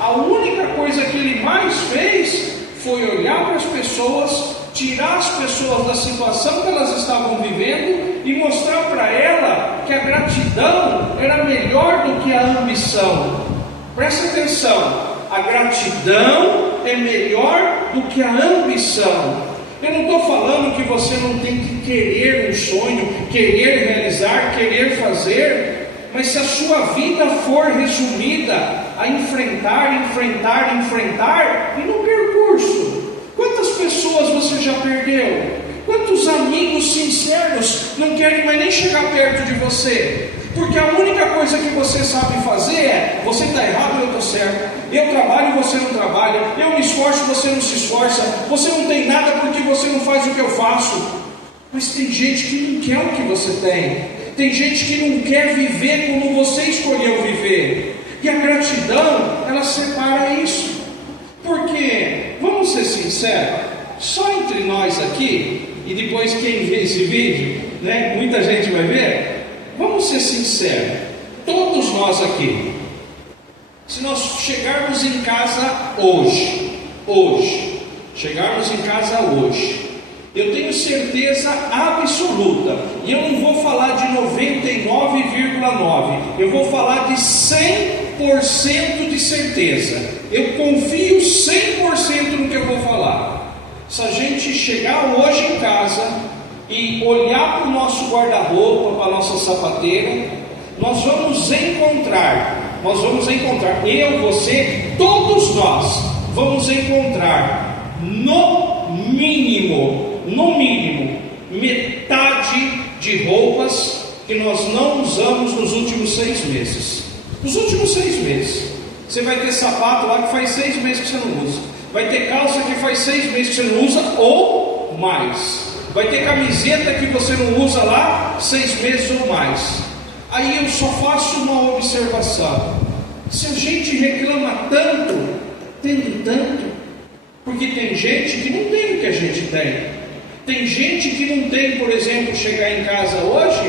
A única coisa que ele mais fez foi olhar para as pessoas, tirar as pessoas da situação que elas estavam vivendo e mostrar para ela que a gratidão era melhor do que a ambição. Presta atenção, a gratidão é melhor do que a ambição. Eu não estou falando que você não tem que querer um sonho, querer realizar, querer fazer, mas se a sua vida for resumida a enfrentar, e no percurso, quantas pessoas você já perdeu? Quantos amigos sinceros não querem mais nem chegar perto de você? Porque a única coisa que você sabe fazer é: você está errado, eu estou certo, eu trabalho, você não trabalha, eu me esforço, você não se esforça, você não tem nada porque você não faz o que eu faço. Mas tem gente que não quer o que você tem gente que não quer viver como você escolheu viver, e a gratidão, ela separa isso. Porque, vamos ser sinceros, só entre nós aqui, e depois quem vê esse vídeo, né, muita gente vai ver, vamos ser sinceros, todos nós aqui, se nós chegarmos em casa hoje, chegarmos em casa hoje, eu tenho certeza absoluta, e eu não vou falar de 99,9, eu vou falar de 100% de certeza, eu confio 100% no que eu vou falar. Se a gente chegar hoje em casa e olhar para o nosso guarda-roupa, para a nossa sapateira, nós vamos encontrar, eu, você, todos nós, vamos encontrar, no mínimo, metade de roupas que nós não usamos nos últimos 6 meses. Nos últimos 6 meses, você vai ter sapato lá que faz 6 meses que você não usa, vai ter calça que faz 6 meses que você não usa ou mais, vai ter camiseta que você não usa lá 6 meses ou mais. Aí eu só faço uma observação: se a gente reclama tanto, tendo tanto, porque tem gente que não tem o que a gente tem gente que não tem, por exemplo, chegar em casa hoje,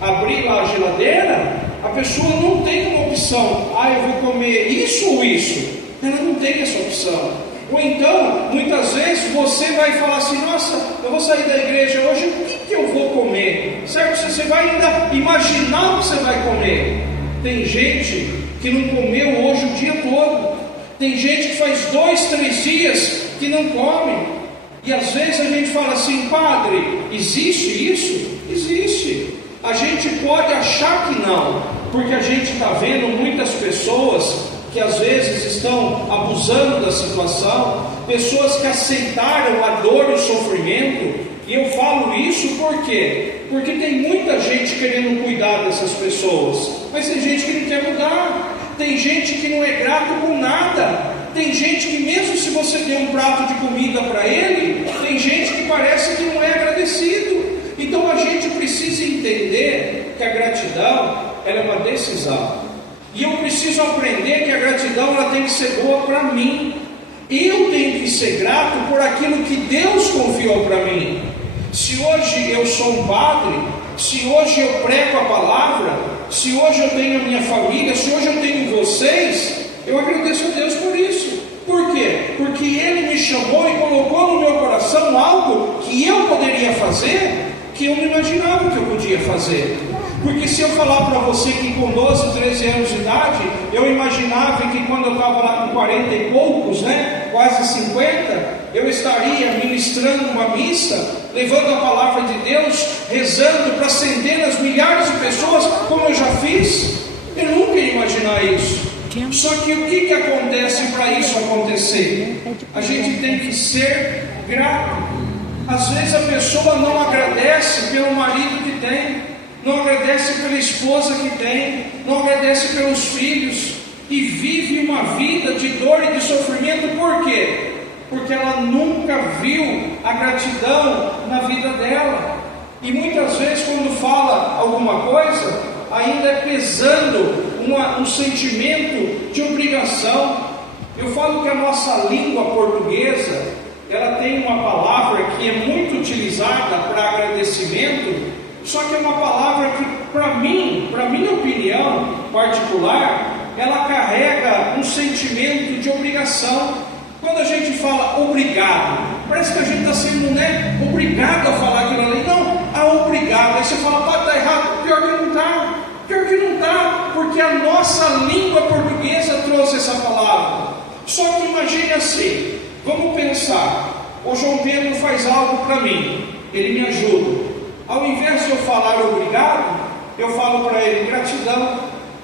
abrir lá a geladeira, a pessoa não tem uma opção: eu vou comer isso ou isso, ela não tem essa opção. Ou então, muitas vezes você vai falar assim: nossa, eu vou sair da igreja hoje, o que eu vou comer? Certo? Você vai ainda imaginar o que você vai comer. Tem gente que não comeu hoje o dia todo, tem gente que faz 2, 3 dias que não come, e às vezes a gente fala assim: padre, existe isso? Existe. A gente pode achar que não, porque a gente está vendo muitas pessoas que às vezes estão abusando da situação, pessoas que aceitaram a dor e o sofrimento. E eu falo isso por quê? Porque tem muita gente querendo cuidar dessas pessoas, mas tem gente que não quer mudar, tem gente que não é grato com nada, tem gente que mesmo se você der um prato de comida para ele, tem gente que parece que não é agradecido. Então a gente precisa entender que a gratidão, ela é uma decisão. E eu preciso aprender que a gratidão, ela tem que ser boa para mim. Eu tenho que ser grato por aquilo que Deus confiou para mim. Se hoje eu sou um padre, se hoje eu prego a palavra, se hoje eu tenho a minha família, se hoje eu tenho vocês, eu agradeço a Deus por isso. Por quê? Porque Ele me chamou e colocou no meu coração algo que eu poderia fazer, que eu não imaginava que eu podia fazer. Porque se eu falar para você que com 12, 13 anos de idade, eu imaginava que quando eu estava lá com 40 e poucos, quase 50, eu estaria ministrando uma missa, levando a palavra de Deus, rezando para centenas, milhares de pessoas, como eu já fiz. Eu nunca ia imaginar isso. Só que o que acontece para isso acontecer? A gente tem que ser grato. Às vezes a pessoa não agradece pelo marido que tem, não agradece pela esposa que tem, não agradece pelos filhos, e vive uma vida de dor e de sofrimento. Por quê? Porque ela nunca viu a gratidão na vida dela, e muitas vezes quando fala alguma coisa, ainda é pesando um sentimento de obrigação. Eu falo que a nossa língua portuguesa, ela tem uma palavra que é muito utilizada para agradecimento, só que é uma palavra que, para mim, para minha opinião particular, ela carrega um sentimento de obrigação. Quando a gente fala obrigado, parece que a gente está sendo, obrigado a falar aquilo ali. Não, obrigado. Aí você fala, pode estar errado. Pior que não está. Pior que não está, porque a nossa língua portuguesa trouxe essa palavra. Só que imagine assim, vamos pensar, o João Pedro faz algo para mim, ele me ajuda. Ao invés de eu falar obrigado, eu falo para ele gratidão.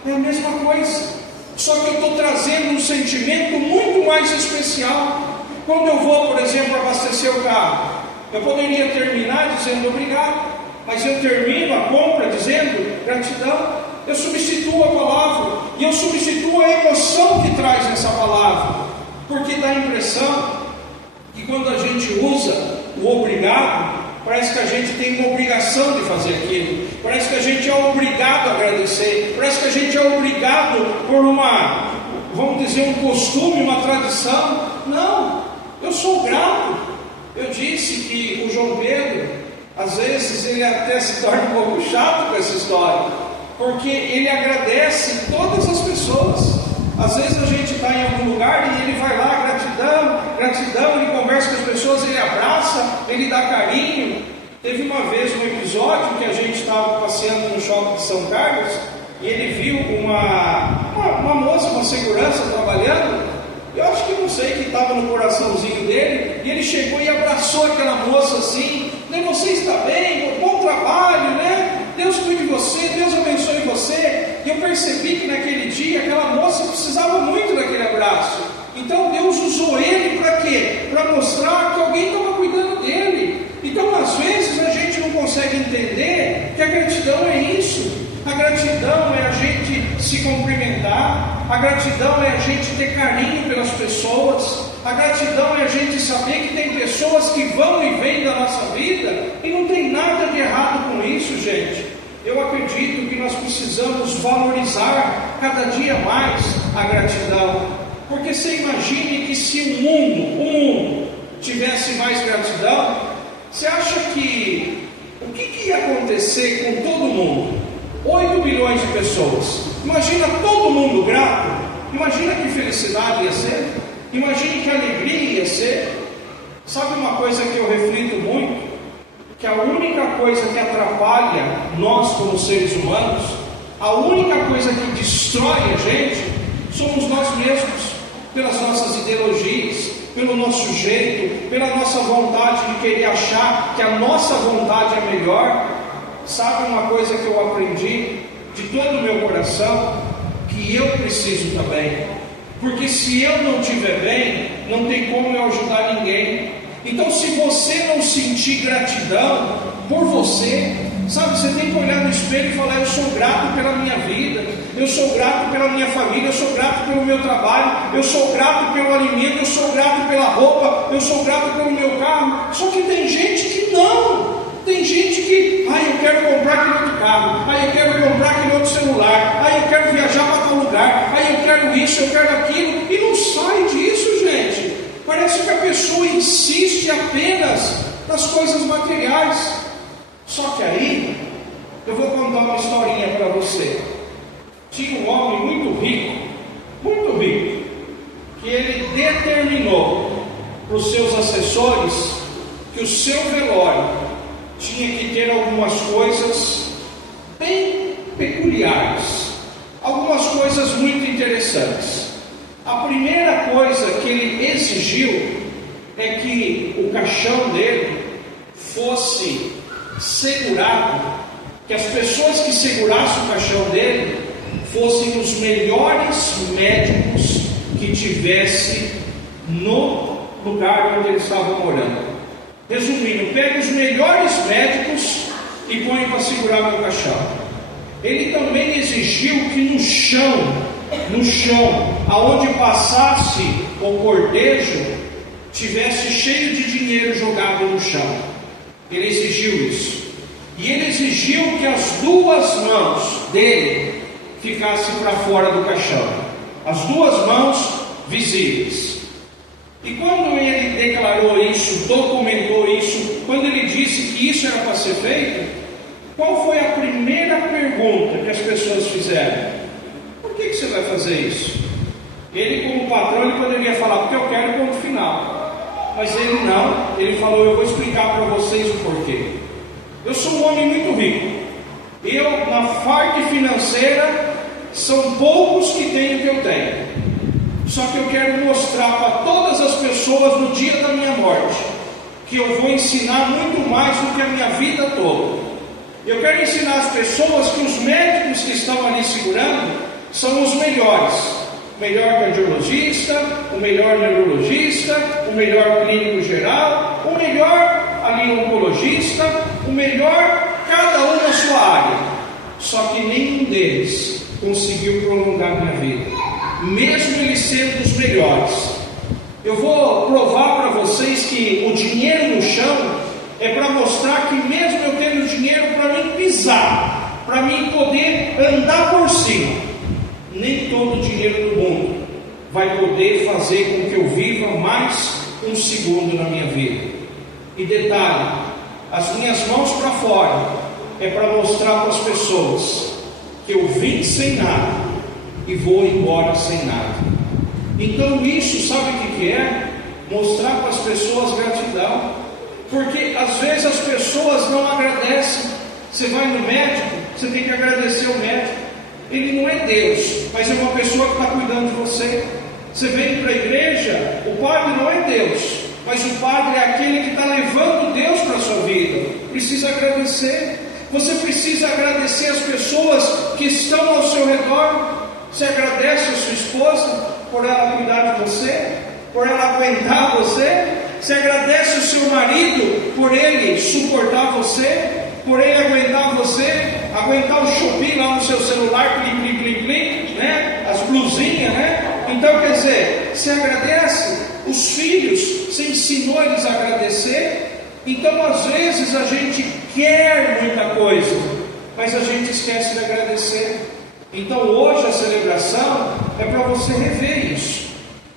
É a mesma coisa, só que eu estou trazendo um sentimento muito mais especial. Quando eu vou, por exemplo, abastecer o carro, eu poderia terminar dizendo obrigado, mas eu termino a compra dizendo gratidão. Eu substituo a palavra, e eu substituo a emoção que traz essa palavra, porque dá a impressão que quando a gente usa o obrigado, parece que a gente tem uma obrigação de fazer aquilo, parece que a gente é obrigado a agradecer, parece que a gente é obrigado por vamos dizer, um costume, uma tradição. Não, eu sou grato. Eu disse que o João Pedro, às vezes, ele até se torna um pouco chato com essa história, porque ele agradece todas as pessoas. Às vezes a gente está em algum lugar e ele vai lá, gratidão, ele conversa com as pessoas, ele abraça, ele dá carinho. Teve uma vez um episódio que a gente estava passeando no shopping de São Carlos e ele viu uma moça, uma segurança trabalhando. Eu acho que não sei que estava no coraçãozinho dele, e ele chegou e abraçou aquela moça assim, você está bem, bom trabalho, Deus cuide de você, Deus abençoe você. E eu percebi que naquele dia aquela moça precisava muito daquele abraço. Então Deus usou ele para quê? Para mostrar que alguém estava cuidando dele. Então às vezes a gente não consegue entender que a gratidão é isso. A gratidão é a gente se cumprimentar, a gratidão é a gente ter carinho pelas pessoas, a gratidão é a gente saber que tem pessoas que vão e vêm da nossa vida, e não tem nada de errado com isso, gente. Eu acredito que nós precisamos valorizar cada dia mais a gratidão, porque você imagine que se o mundo tivesse mais gratidão, você acha que o que ia acontecer com todo mundo? 8 bilhões de pessoas, imagina todo mundo grato, imagina que felicidade ia ser, imagine que alegria ia ser. Sabe uma coisa que eu reflito muito? Que a única coisa que atrapalha nós como seres humanos, a única coisa que destrói a gente, somos nós mesmos, pelas nossas ideologias, pelo nosso jeito, pela nossa vontade de querer achar que a nossa vontade é melhor. Sabe uma coisa que eu aprendi de todo o meu coração? Que eu preciso também, porque se eu não estiver bem, não tem como eu ajudar ninguém. Então se você não sentir gratidão por você, sabe, você tem que olhar no espelho e falar: eu sou grato pela minha vida, eu sou grato pela minha família, eu sou grato pelo meu trabalho, eu sou grato pelo alimento, eu sou grato pela roupa, eu sou grato pelo meu carro. Só que tem gente que não. Tem gente que, eu quero comprar aquele outro carro, eu quero comprar aquele outro celular, eu quero viajar para tal lugar, eu quero isso, eu quero aquilo, e não sai disso, gente. Parece que a pessoa insiste apenas nas coisas materiais. Só que aí, eu vou contar uma historinha para você. Tinha um homem muito rico, que ele determinou para os seus assessores que o seu velório tinha que ter algumas coisas bem peculiares, algumas coisas muito interessantes. A primeira coisa que ele exigiu é que o caixão dele fosse segurado, que as pessoas que segurassem o caixão dele fossem os melhores médicos que tivesse no lugar onde ele estava morando. Resumindo, pega os melhores médicos e põe para segurar meu caixão. Ele também exigiu que no chão, aonde passasse o cortejo, tivesse cheio de dinheiro jogado no chão. Ele exigiu isso. E ele exigiu que as duas mãos dele ficassem para fora do caixão, as duas mãos visíveis. E quando ele declarou isso, documentou isso, quando ele disse que isso era para ser feito, qual foi a primeira pergunta que as pessoas fizeram? Por Por que você vai fazer isso? Ele, como patrão, ele poderia falar, porque eu quero, ponto final. Mas ele não, ele falou, eu vou explicar para vocês o porquê. Eu sou um homem muito rico. Eu, na parte financeira, são poucos que têm o que eu tenho. Só que eu quero mostrar para todas as pessoas no dia da minha morte que eu vou ensinar muito mais do que a minha vida toda. Eu quero ensinar as pessoas que os médicos que estão ali segurando são os melhores. O melhor cardiologista, o melhor neurologista, o melhor clínico geral, o melhor ali oncologista, o melhor cada um na sua área. Só que nenhum deles conseguiu prolongar minha vida, mesmo eles sendo os melhores. Eu vou provar para vocês que o dinheiro no chão é para mostrar que mesmo eu tendo dinheiro para mim pisar, para mim poder andar por cima, nem todo o dinheiro do mundo vai poder fazer com que eu viva mais um segundo na minha vida. E detalhe, as minhas mãos para fora é para mostrar para as pessoas que eu vim sem nada e vou embora sem nada. Então isso, sabe o que é? Mostrar para as pessoas gratidão. Porque às vezes as pessoas não agradecem. Você vai no médico, você tem que agradecer o médico. Ele não é Deus, mas é uma pessoa que está cuidando de você. Você vem para a igreja, o padre não é Deus, mas o padre é aquele que está levando Deus para a sua vida. Precisa agradecer. Você precisa agradecer as pessoas que estão ao seu redor. Você agradece a sua esposa por ela cuidar de você, por ela aguentar você. Você agradece o seu marido por ele suportar você, por ele aguentar você, aguentar o shopping lá no seu celular, clique, né? As blusinhas, né? Então, quer dizer, você agradece. Os filhos, você ensinou eles a agradecer. Então, às vezes a gente quer muita coisa, mas a gente esquece de agradecer. Então, hoje a celebração é para você rever isso,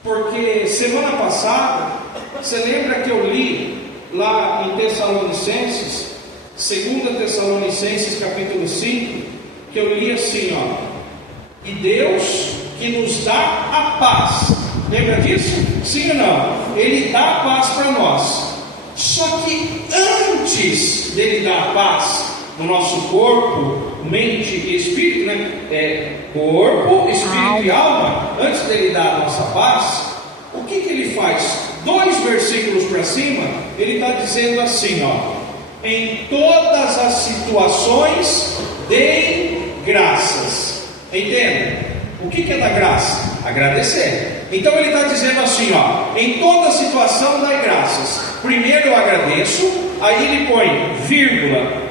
porque semana passada, você lembra que eu li lá em Tessalonicenses, 2 Tessalonicenses capítulo 5, que eu li assim, ó: e Deus que nos dá a paz. Lembra disso? Sim ou não? Ele dá a paz para nós. Só que antes dele dar a paz no nosso corpo, mente e espírito, né? Corpo, espírito e alma. Antes dele dar a nossa paz, o que ele faz? 2 versículos para cima, ele está dizendo assim, ó: em todas as situações deem graças. Entenda? O que é dar graça? Agradecer. Então ele está dizendo assim, ó: em toda situação dai graças. Primeiro eu agradeço, aí ele põe vírgula,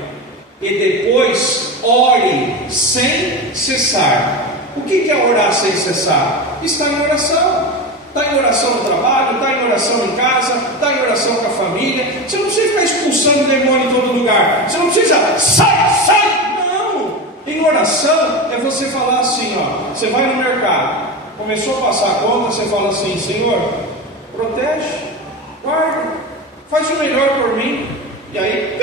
e depois ore sem cessar. O que é orar sem cessar? Está em oração. Está em oração no trabalho, está em oração em casa, está em oração com a família. Você não precisa ficar expulsando demônio em todo lugar. Você não precisa, sai! Não! Em oração é você falar assim, ó: você vai no mercado, começou a passar a conta, você fala assim: Senhor, protege, guarda, faz o melhor por mim. E aí,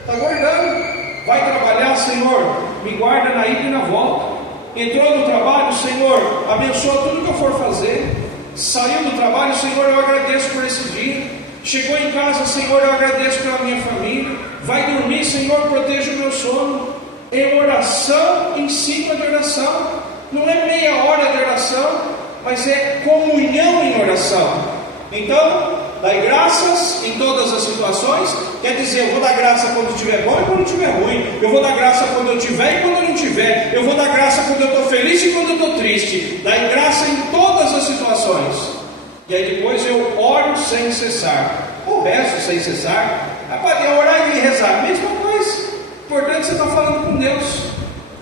está guardando. Vai trabalhar, Senhor, me guarda na ida e na volta. Entrou no trabalho, Senhor, abençoa tudo que eu for fazer. Saiu do trabalho, Senhor, eu agradeço por esse dia. Chegou em casa, Senhor, eu agradeço pela minha família. Vai dormir, Senhor, proteja o meu sono. É oração em cima de oração. Não é meia hora de oração, mas é comunhão em oração. Então, dai graças em todas as situações. Quer dizer, eu vou dar graça quando estiver bom e quando estiver ruim. Eu vou dar graça quando eu tiver e quando eu não tiver. Eu vou dar graça quando eu estou feliz e quando eu estou triste. Dai graça em todas as situações. E aí depois eu oro sem cessar. Ou rezo sem cessar. Pode orar e rezar, mesma coisa. O importante é que você está falando com Deus.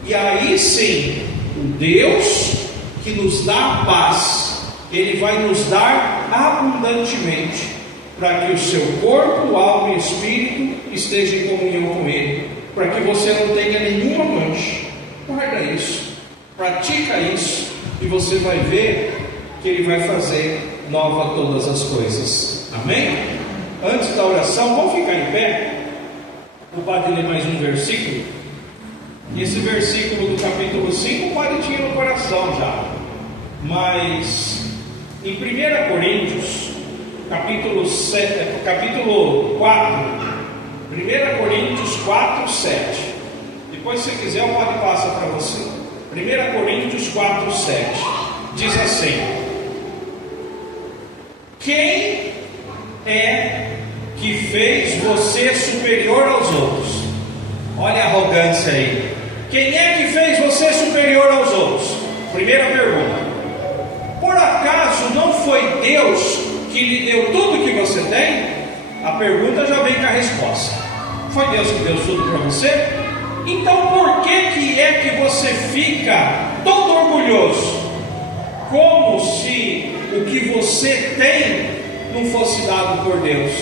E aí sim, o Deus que nos dá a paz, Ele vai nos dar abundantemente, para que o seu corpo, alma e espírito estejam em comunhão com Ele, para que você não tenha nenhuma mancha. Guarda isso, pratica isso, e você vai ver que Ele vai fazer nova todas as coisas. Amém? Antes da oração, vamos ficar em pé. O padre lê mais um versículo. Esse versículo do capítulo 5 pode tinha no coração já, mas em 1 Coríntios, capítulo 4, 1 Coríntios 4, 7. Depois, se quiser, eu pode passar para você. 1 Coríntios 4, 7 diz assim: quem é que fez você superior aos outros? Olha a arrogância aí. Quem é que fez você superior aos outros? Primeira pergunta. Por acaso não foi Deus que lhe deu tudo que você tem? A pergunta já vem com a resposta. Foi Deus que deu tudo para você? Então por que é que você fica todo orgulhoso? Como se o que você tem não fosse dado por Deus?